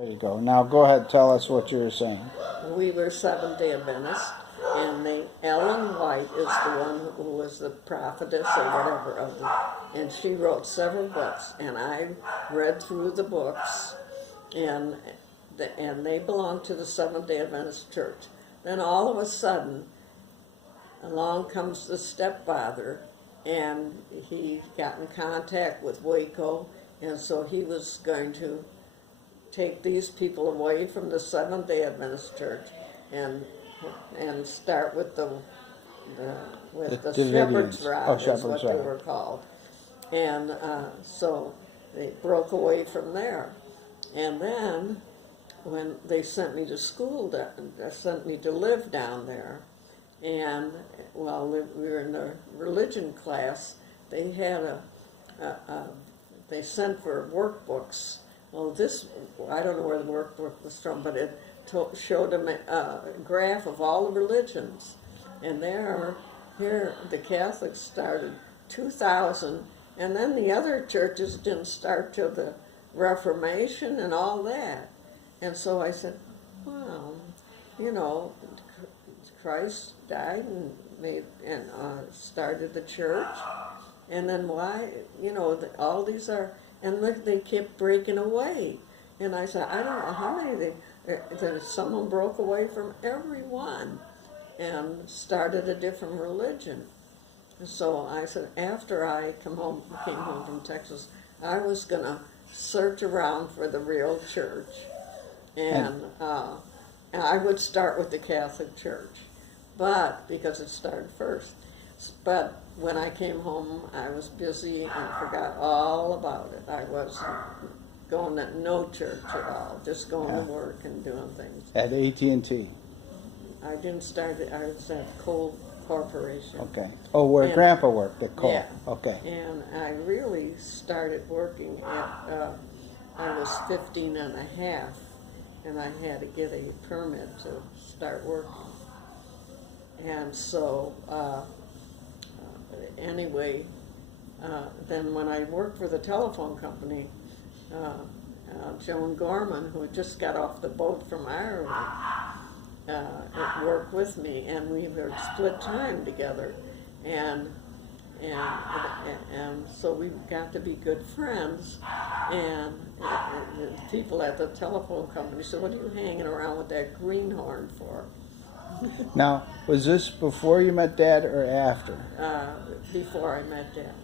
There you go. Now go ahead, tell us what you were saying. We were Seventh-day Adventists, and Ellen White is the one who was the prophetess or whatever of the, and she wrote several books, and I read through the books, and they belong to the Seventh-day Adventist Church. Then all of a sudden, along comes the stepfather, and he got in contact with Waco, and so he was going to take these people away from the Seventh-day Adventist Church and start with the shepherd's rod is what they were called. And so they broke away from there. And then when they sent me to school, they sent me to live down there. And while we were in the religion class, they had they sent for workbooks. Well, I don't know where the workbook was from, but it showed a graph of all the religions. And here the Catholics started 2000, and then the other churches didn't start till the Reformation and all that. And so I said, well, Christ died and started the church, and then why, all these are, and look, they kept breaking away. And I said, I don't know how many someone broke away from everyone and started a different religion. So I said, after I came home from Texas, I was going to search around for the real church. And I would start with the Catholic Church, but because it started first. But when I came home, I was busy and forgot all about it. I was going to no church at all, just going to work and doing things. At AT&T? I didn't start it. I was at Coal Corporation. Okay. Oh, where Grandpa worked at Coal. Yeah. Okay. And I really started working at, I was 15 and a half, and I had to get a permit to start working. And so, anyway, then when I worked for the telephone company, Joan Gorman, who had just got off the boat from Ireland, worked with me, and we were split time together, and so we got to be good friends. And the people at the telephone company said, "What are you hanging around with that greenhorn for?" Now, was this before you met Dad or after? Before I met Dad.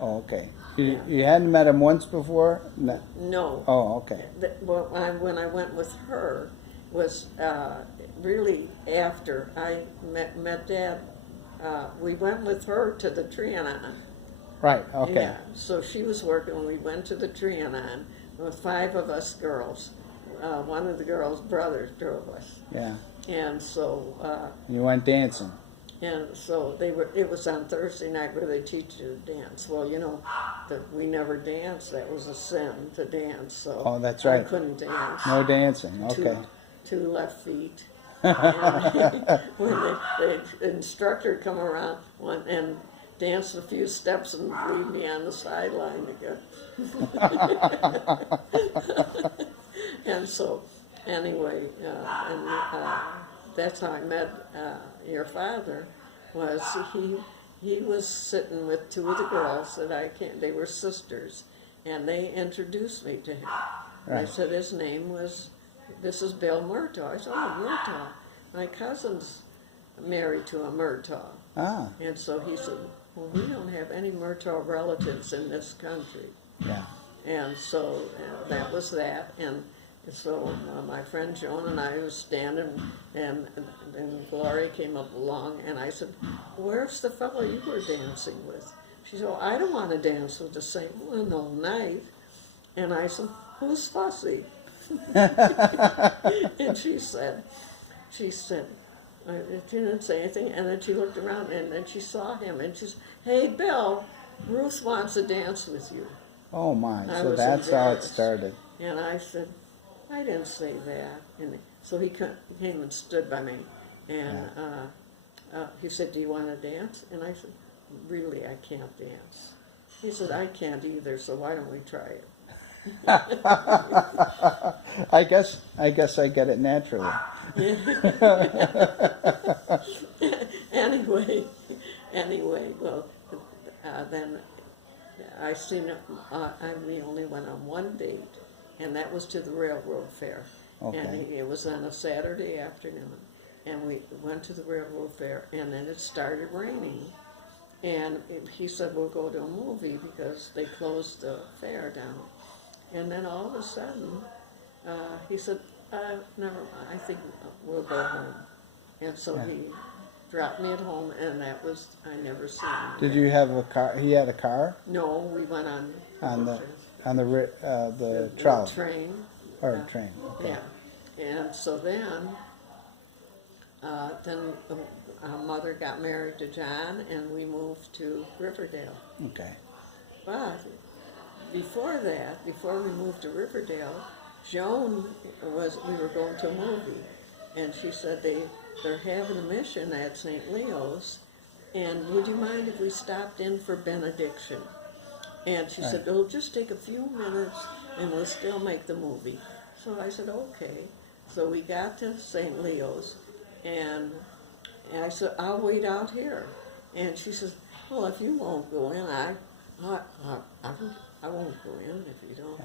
Oh, okay. You hadn't met him once before? No. Oh, okay. When I went with her was really after I met Dad. We went with her to the Trianon. Right, okay. Yeah, so she was working when we went to the Trianon with 5 of us girls. One of the girls' brothers drove us. Yeah. And so you went dancing. And so it was on Thursday night where they teach you to dance. Well, we never danced. That was a sin to dance. So oh, that's right. I couldn't dance. No dancing. Okay. Two left feet. And when the instructor come around and danced a few steps and leave me on the sideline again. And so, anyway, that's how I met your father. Was he was sitting with 2 of the girls that they were sisters, and they introduced me to him. Right. They said his name was, this is Bill Murtaugh. I said, oh, Murtaugh. My cousin's married to a Murtaugh. Ah. And so he said, well, we don't have any Murtaugh relatives in this country. Yeah. And so that was that. And so my friend Joan and I was standing, and Gloria came up along, and I said, where's the fellow you were dancing with? She said, oh, I don't want to dance with the same one all night. And I said, who's fussy? And she said, I didn't say anything, and then she looked around, and then she saw him, and she said, hey, Bill, Ruth wants to dance with you. Oh, my. So that's how it started. And I said, I didn't say that. And so he came and stood by me, and he said, do you want to dance? And I said, really, I can't dance. He said, I can't either, so why don't we try it? I guess I get it naturally. anyway, well, then we only went on one date, and that was to the railroad fair. Okay. And it was on a Saturday afternoon, and we went to the railroad fair, and then it started raining. And he said, we'll go to a movie because they closed the fair down. And then all of a sudden, he said, never mind, I think we'll go home. And so he dropped me at home, and that was, I never seen him Did again. you have a car? He had a car No, we went on the trolley train. or train. Okay. Yeah. And so then our mother got married to John, and we moved to Riverdale. Okay. But before that, before we moved to Riverdale, Joan we were going to a movie, and she said they're having a mission at St. Leo's, and would you mind if we stopped in for benediction? And she said, it'll just take a few minutes, and we'll still make the movie. So I said, okay. So we got to St. Leo's, and I said, I'll wait out here. And she says, well, if you won't go in, I won't go in if you don't.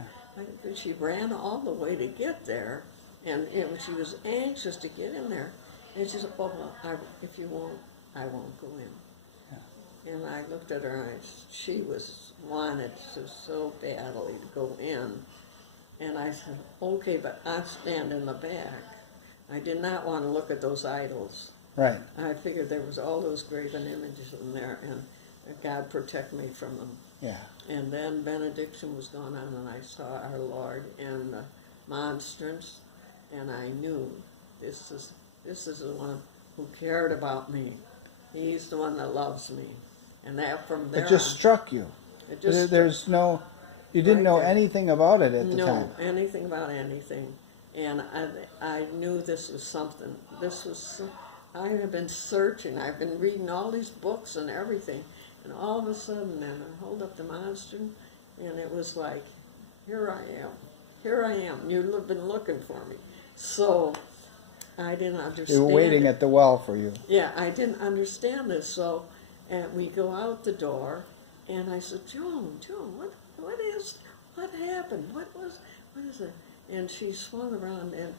But she ran all the way to get there, and she was anxious to get in there. And she said, oh, well, if you won't, I won't go in. Yeah. And I looked at her, and she wanted so badly to go in. And I said, okay, but I'll stand in the back. I did not want to look at those idols. Right. I figured there was all those graven images in there, and God protect me from them. Yeah. And then benediction was going on, and I saw our Lord in the monstrance, and I knew this is the one who cared about me. He's the one that loves me. And that from there It just struck you. It just There's no, you didn't know anything about it at the time. No, anything about anything. And I knew this was something. I have been searching. I've been reading all these books and everything. And all of a sudden, then I hold up the monster, and it was like, here I am. Here I am. You've been looking for me. So I didn't understand. They were waiting at the well for you. Yeah, I didn't understand this. So we go out the door, and I said, Joan, what happened? What is it? And she swung around, and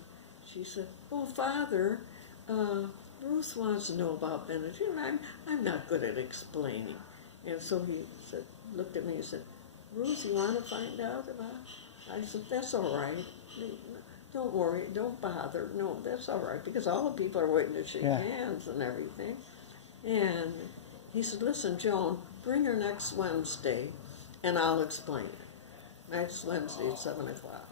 she said, oh, Father, Ruth wants to know about benediction. I'm not good at explaining. And so he said, looked at me and said, Ruth, you want to find out about it? I said, that's all right. Don't worry, don't bother. No, that's all right, because all the people are waiting to shake hands and everything. And he said, listen, Joan, bring her next Wednesday, and I'll explain it. Next Wednesday at 7 o'clock.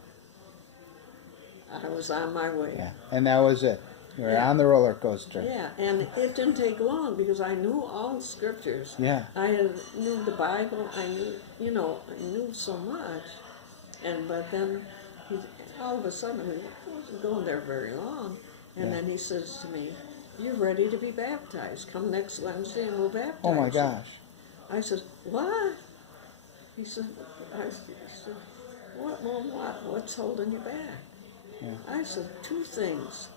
I was on my way. Yeah, and that was it. You were on the roller coaster. Yeah, and it didn't take long because I knew all the scriptures. Yeah. I knew the Bible. I knew so much. But then all of a sudden, we wasn't going there very long. And then he says to me, you're ready to be baptized. Come next Wednesday and we'll baptize you. Oh my gosh. I said, what? He said, what's holding you back? Yeah. I said, two things.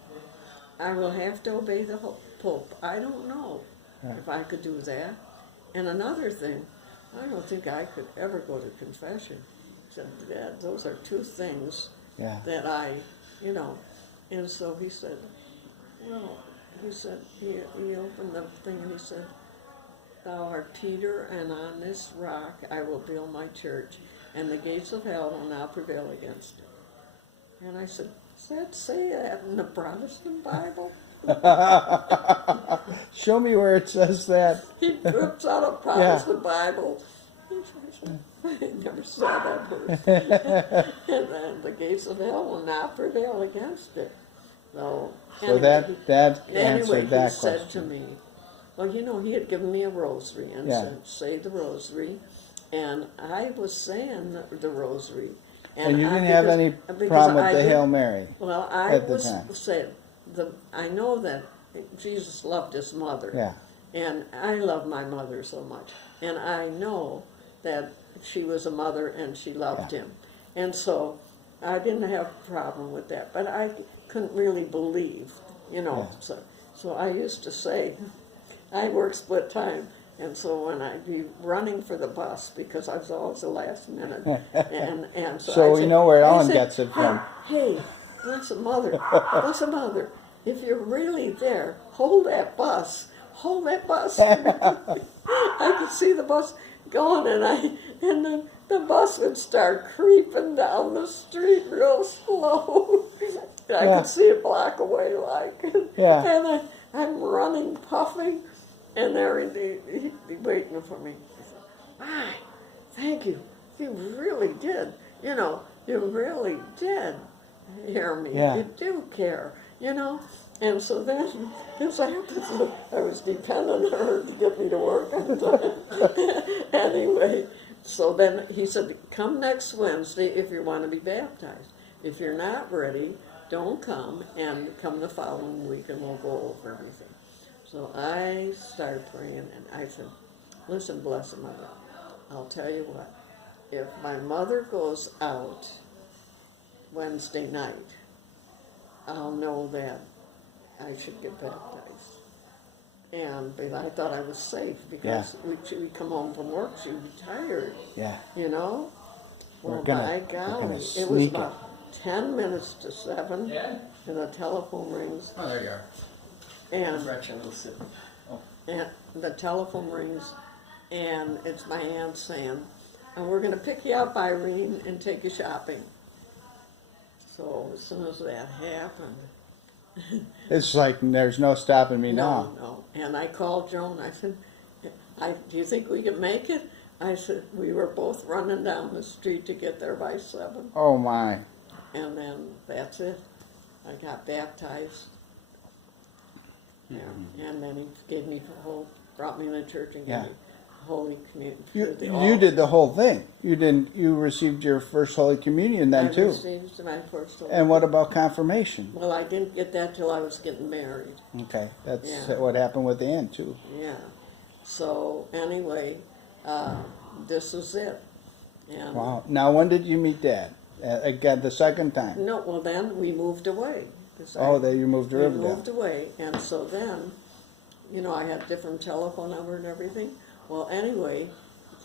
I will have to obey the Pope. I don't know if I could do that. And another thing, I don't think I could ever go to confession. He said, Dad, those are two things that and so he said, he opened the thing and he said, thou art Peter, and on this rock I will build my church, and the gates of hell will not prevail against it. And I said, does that say that in the Protestant Bible? Show me where it says that. He rips out a Protestant Bible. I never saw that verse. And then the gates of hell will not prevail against it. So that answered that he question. said to me, well, he had given me a rosary and said, say the rosary. And I was saying the rosary. And you didn't have any problem with the Hail Mary? Well, I know that Jesus loved his mother. Yeah. And I love my mother so much. And I know that she was a mother and she loved him. And so I didn't have a problem with that, but I couldn't really believe, you know. Yeah. So I used to say, I work split time, and so when I'd be running for the bus, because I was always the last minute, and so, So I'd we say, know where I'd Ellen say, gets it from. Hey, bless a mother, if you're really there, hold that bus. Hold that bus. I could see the bus going, and then the bus would start creeping down the street real slow. I Yeah. could see it block away, like. Yeah. And I'm running, puffing, and there he'd be waiting for me. He said, "My, thank you. You really did. You know, you really did hear me. Yeah. You do care. You know." And so then, I was dependent on her to get me to work on time. Anyway, so then he said, come next Wednesday if you want to be baptized. If you're not ready, don't come, and come the following week and we'll go over everything. So I started praying, and I said, listen, blessed mother, I'll tell you what, if my mother goes out Wednesday night, I'll know that I should get baptized. But I thought I was safe because we'd come home from work, she'd be tired. Yeah. You know? Well, We're by golly, it was sneak about 10 minutes to 7, Yeah. and the telephone rings, Oh, there you are. and, Gretchen will sit. Oh. and the telephone rings, and it's my aunt saying, and we're going to pick you up, Irene, and take you shopping. So as soon as that happened, It's like there's no stopping me now. No. And I called Joan. I said, do you think we can make it? I said, we were both running down the street to get there by 7. Oh my. And then that's it. I got baptized. Yeah. And then he gave me brought me to church and gave me Holy Communion. You did the whole thing. You received your first Holy Communion then I too. received my first Holy And what about confirmation? Well, I didn't get that till I was getting married. Okay, that's Yeah. what happened with Ann too. Yeah. So anyway, this was it. And Wow. Now when did you meet Dad? Again, the second time. No, well then we moved away. Then you moved to We Riverdale. moved away, and so then, you know, I had different telephone number and everything. Well, anyway,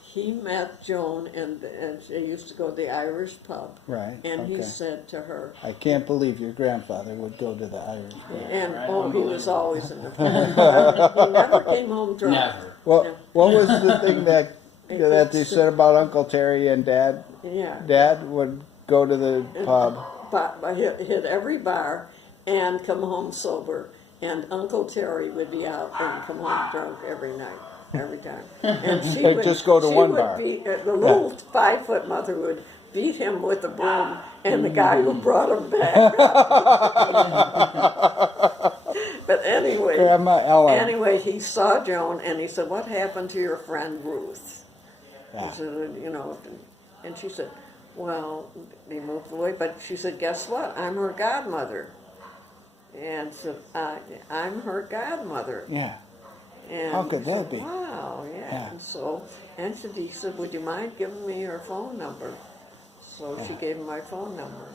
he met Joan, and they used to go to the Irish pub. Right. And he okay. said to her, I can't believe your grandfather would go to the Irish pub. and Right, he was always in the pub. He never came home drunk. Never. Well, what was the thing that they said about Uncle Terry and Dad? Yeah. Dad would go to the pub. Hit every bar and come home sober, and Uncle Terry would be out and come home drunk every night, every time. And she They'd would just go to one bar. The little 5-foot mother would beat him with a broom, and the guy who brought him back. But anyway, Grandma Ellen. anyway, he saw Joan, and he said, "What happened to your friend Ruth?" Yeah. He said, you know, and she said, well, they moved away, but she said, guess what? I'm her godmother. And said, I'm her godmother. Yeah. And How could he that said, be? Wow, yeah. Yeah. And so, he said, would you mind giving me your phone number? So she gave him my phone number.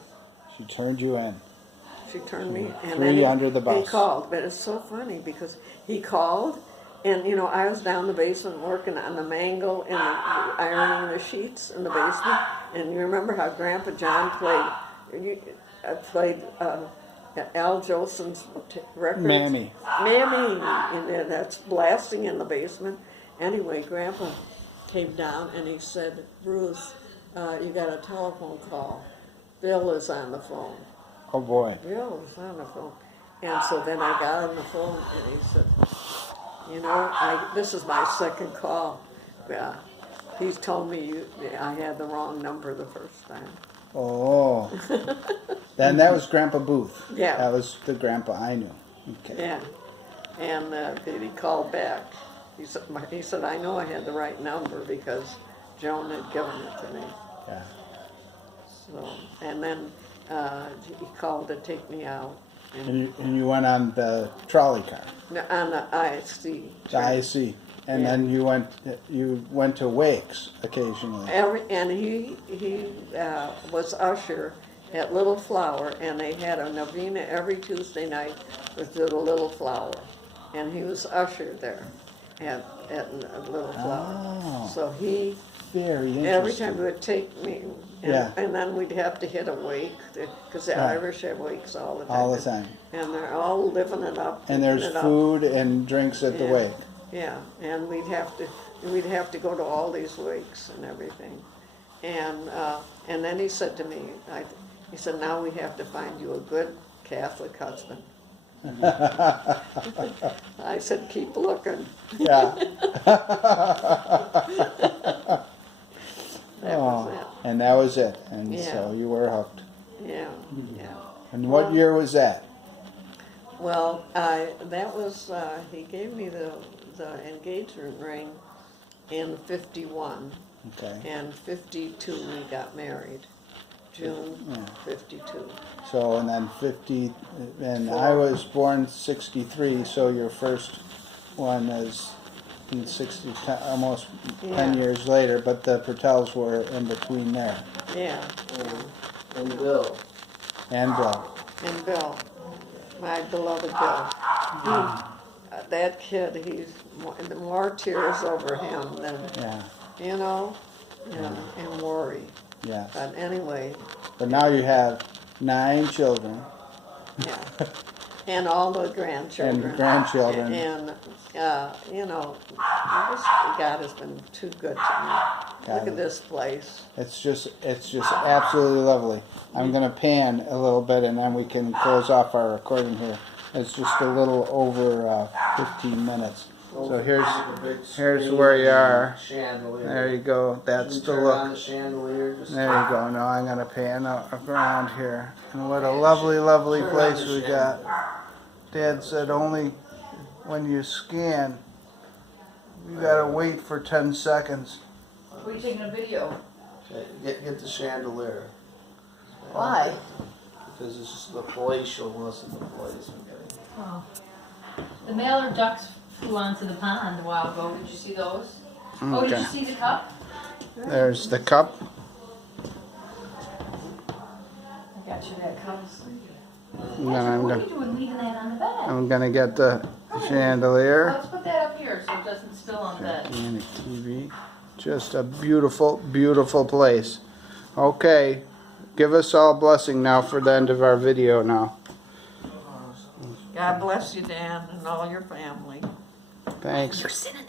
She turned you in. She turned me, and Threw then you under the bus. he called. But it's so funny because he called, and you know I was down in the basement working on the mangle and ironing the sheets in the basement. And you remember how Grandpa John played Al Jolson's records? Mammy. And that's blasting in the basement. Anyway, Grandpa came down and he said, Ruth, you got a telephone call. Bill is on the phone. Oh boy. Bill was on the phone. And so then I got on the phone and he said, you know, this is my second call. Yeah. He's told me I had the wrong number the first time. Oh. Then that was Grandpa Booth. Yeah. That was the grandpa I knew. Okay. Yeah. And he called back. He said, I know I had the right number because Joan had given it to me. Yeah. So, and then he called to take me out. And you went on the trolley car. On the ISC. The IC. And Yeah. then you went to wakes occasionally. And he was usher at Little Flower, and they had a novena every Tuesday night with the Little Flower, and he was usher there at Little Flower. Oh. So he Very interesting. every time he would take me, and, Yeah. and then we'd have to hit a wake because the Right. Irish have wakes all the time. All the time. And they're all living it up. And there's living it up. food and drinks at the Yeah. wake. Yeah, and we'd have to go to all these wakes and everything, and then he said to me, he said, now we have to find you a good Catholic husband. I said, keep looking. Yeah. That was it. And that was it. And Yeah. so you were hooked. Yeah, yeah. And what year was that? Well, that was he gave me the engagement ring in '51. Okay. And 52 we got married, June 52. So, and then 50, and I was born 63, so your first one is in 60, almost 10 Yeah. years later, but the Pertels were in between there. Yeah, And Bill. And Bill. and Bill, my beloved Bill. That kid, he's more tears over him than, Yeah, you know, and worry. yes. But anyway, But now you have 9 children yeah, and all the grandchildren. and grandchildren. And, you know, God has been too good to me. Look at this place. It's just absolutely lovely. I'm going to pan a little bit and then we can close off our recording here. It's just a little over 15 minutes. So here's where you are. Chandelier. There you go. That's You the turn on look. the chandelier. Just There you go. Now I'm going to pan around here. And what a lovely, lovely place we got. Dad said only when you scan, you got to wait for 10 seconds. We're taking a video. Okay, get the chandelier. Why? Because it's just the palatialness of the place. Oh. The mailer ducks flew onto the pond a while ago. Did you see those? Oh, did you Okay. see the cup? There's the cup. I got you that cup. I'm What are gonna, you doing leaving that on the bed? I'm gonna get the chandelier. Let's put that up here so it doesn't spill on the bed. Gigantic TV. Just a beautiful, beautiful place. Okay, give us all a blessing now for the end of our video now. God bless you, Dan, and all your family. Thanks. You're sitting